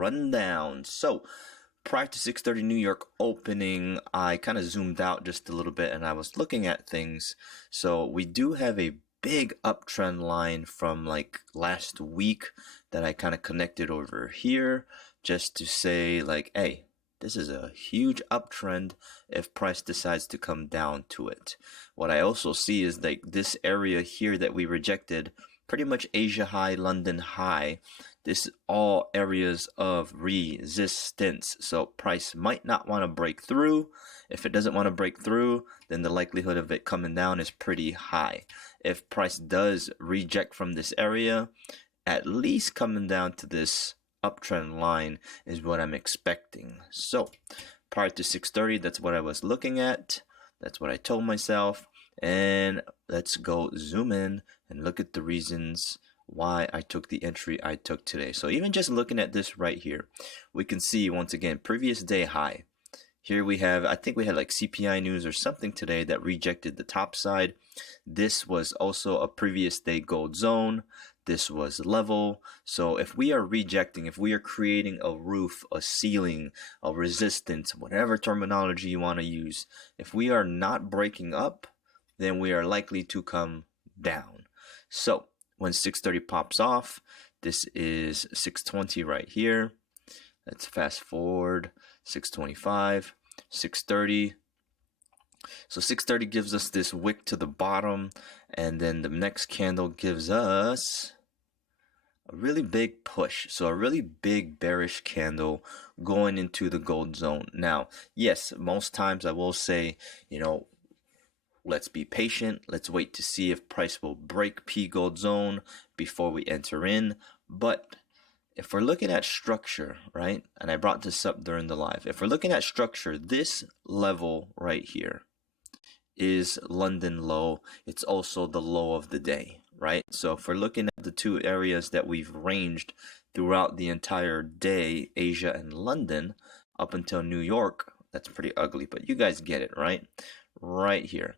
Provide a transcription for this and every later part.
rundown. So prior to 6:30 New York opening, I kind of zoomed out just a little bit and I was looking at things. So we do have a big uptrend line from like last week that I kind of connected over here just to say like, hey, this is a huge uptrend if price decides to come down to it. What I also see is like this area here that we rejected, pretty much Asia high, London high. This is all areas of resistance. So price might not want to break through. If it doesn't want to break through, then the likelihood of it coming down is pretty high. If price does reject from this area, at least coming down to this uptrend line is what I'm expecting. So prior to 6:30, that's what I was looking at. That's what I told myself. And let's go zoom in and look at the reasons why I took the entry I took today. So even just looking at this right here, we can see once again, previous day high. Here we have, I think we had like CPI news or something today that rejected the top side. This was also a previous day gold zone. This was level. So if we are rejecting, if we are creating a roof, a ceiling, a resistance, whatever terminology you want to use, if we are not breaking up, then we are likely to come down. So when 6:30 pops off, this is 6:20 right here. Let's fast forward, 6:25, 6:30. So 6:30 gives us this wick to the bottom, and then the next candle gives us a really big push. So a really big bearish candle going into the gold zone. Now, yes, most times I will say, let's be patient. Let's wait to see if price will break P gold zone before we enter in. But if we're looking at structure, right, and I brought this up during the live, if we're looking at structure, this level right here is London low. It's also the low of the day, right? So if we're looking at the two areas that we've ranged throughout the entire day, Asia and London, up until New York, that's pretty ugly, but you guys get it, right? Right here.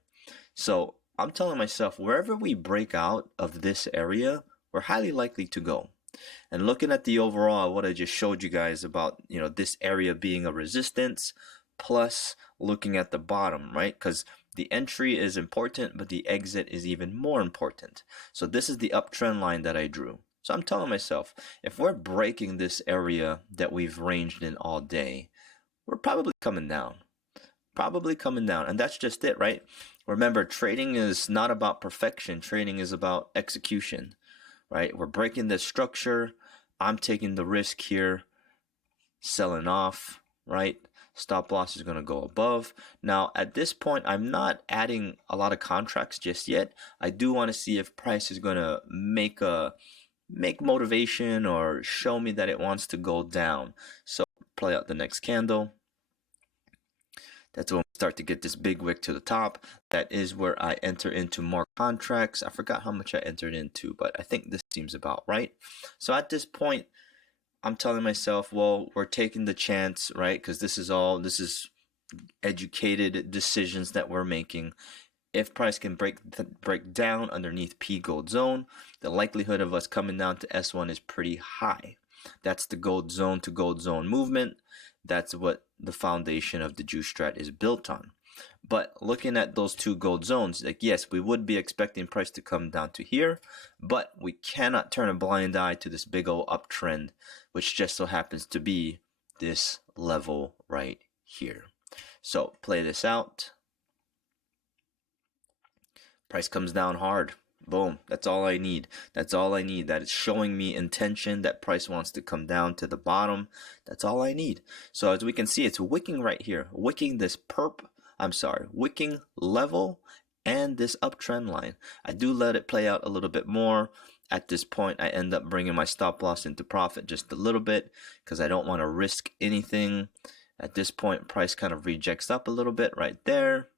So I'm telling myself, wherever we break out of this area, we're highly likely to go. And looking at the overall, what I just showed you guys about, this area being a resistance, plus looking at the bottom, right? Because the entry is important, but the exit is even more important. So this is the uptrend line that I drew. So I'm telling myself, if we're breaking this area that we've ranged in all day, we're probably coming down. Probably coming down. And that's just it, right? Remember, trading is not about perfection. Trading is about execution, right? We're breaking this structure. I'm taking the risk here, selling off, right? Stop loss is going to go above. Now, at this point, I'm not adding a lot of contracts just yet. I do want to see if price is going to make motivation or show me that it wants to go down. So play out the next candle. That's when we start to get this big wick to the top. That is where I enter into more contracts. I forgot how much I entered into, but I think this seems about right. So at this point, I'm telling myself, well, we're taking the chance, right? Because this is educated decisions that we're making. If price can break down underneath P gold zone, the likelihood of us coming down to S1 is pretty high. That's the gold zone to gold zone movement. That's what the foundation of the juice strat is built on. But looking at those two gold zones, like yes, we would be expecting price to come down to here, but we cannot turn a blind eye to this big old uptrend, which just so happens to be this level right here. So play this out. Price comes down hard. Boom. That's all I need. That's all I need. That is showing me intention that price wants to come down to the bottom. That's all I need. So as we can see, it's wicking right here. Wicking this wicking level and this uptrend line. I do let it play out a little bit more. At this point, I end up bringing my stop loss into profit just a little bit because I don't want to risk anything. At this point, price kind of rejects up a little bit right there.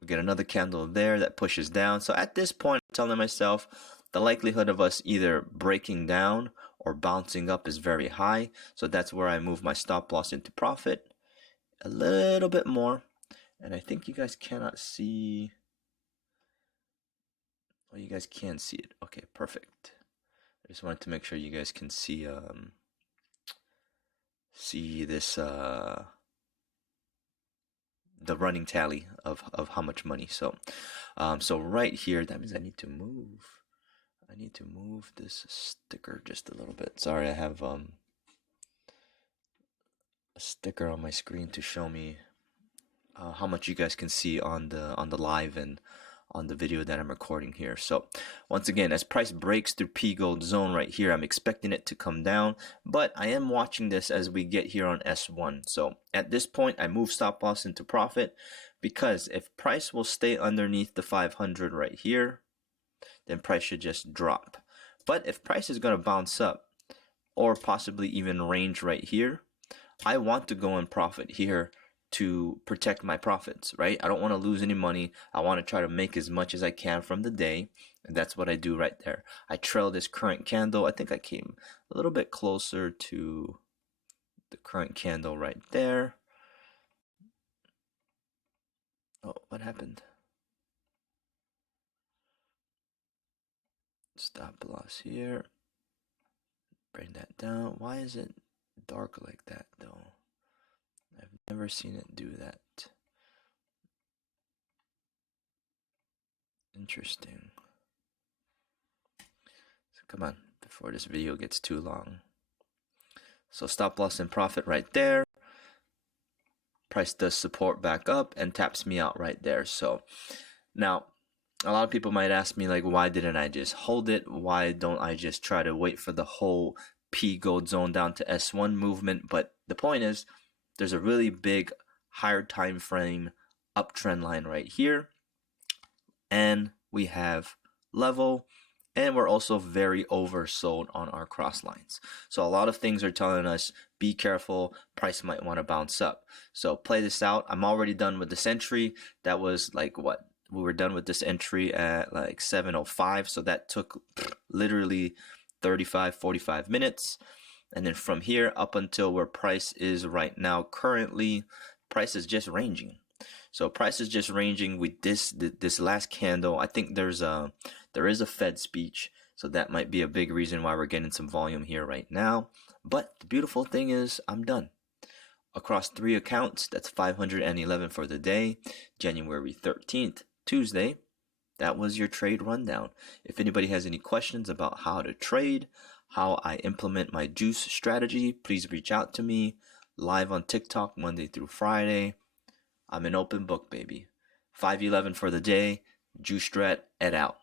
We get another candle there that pushes down. So at this point, I'm telling myself the likelihood of us either breaking down or bouncing up is very high. So that's where I move my stop loss into profit a little bit more. And I think you guys cannot see. Oh, you guys can see it. Okay, perfect. I just wanted to make sure you guys can see this the running tally of how much money. So so right here, that means I need to move this sticker just a little bit. Sorry, I have a sticker on my screen to show me how much you guys can see on the live and on the video that I'm recording here. So once again, as price breaks through P gold zone right here, I'm expecting it to come down, but I am watching this as we get here on S1. So at this point, I move stop loss into profit, because if price will stay underneath the 500 right here, then price should just drop. But if price is going to bounce up or possibly even range right here, I want to go in profit here to protect my profits, right? I don't want to lose any money. I want to try to make as much as I can from the day, and that's what I do right there. I trail this current candle. I think I came a little bit closer to the current candle right there. Oh, what happened? Stop loss here. Bring that down. Why is it dark like that though? I've never seen it do that. Interesting. So come on, before this video gets too long. So stop loss and profit right there. Price does support back up and taps me out right there. So now a lot of people might ask me, like, why didn't I just hold it? Why don't I just try to wait for the whole P gold zone down to S1 movement? But the point is, there's a really big higher time frame uptrend line right here, and we have level, and we're also very oversold on our cross lines. So a lot of things are telling us, be careful, price might want to bounce up. So play this out. I'm already done with this entry. That was like what? We were done with this entry at like 7:05, so that took literally 35-45 minutes. And then from here up until where price is right now, currently price is just ranging. So price is just ranging with this last candle. I think there is a Fed speech, so that might be a big reason why we're getting some volume here right now. But the beautiful thing is, I'm done. Across 3 accounts, that's 511 for the day, January 13th, Tuesday. That was your trade rundown. If anybody has any questions about how to trade, how I implement my juice strategy, please reach out to me. Live on TikTok Monday through Friday. I'm an open book, baby. 511 for the day. Juice Strat, et out.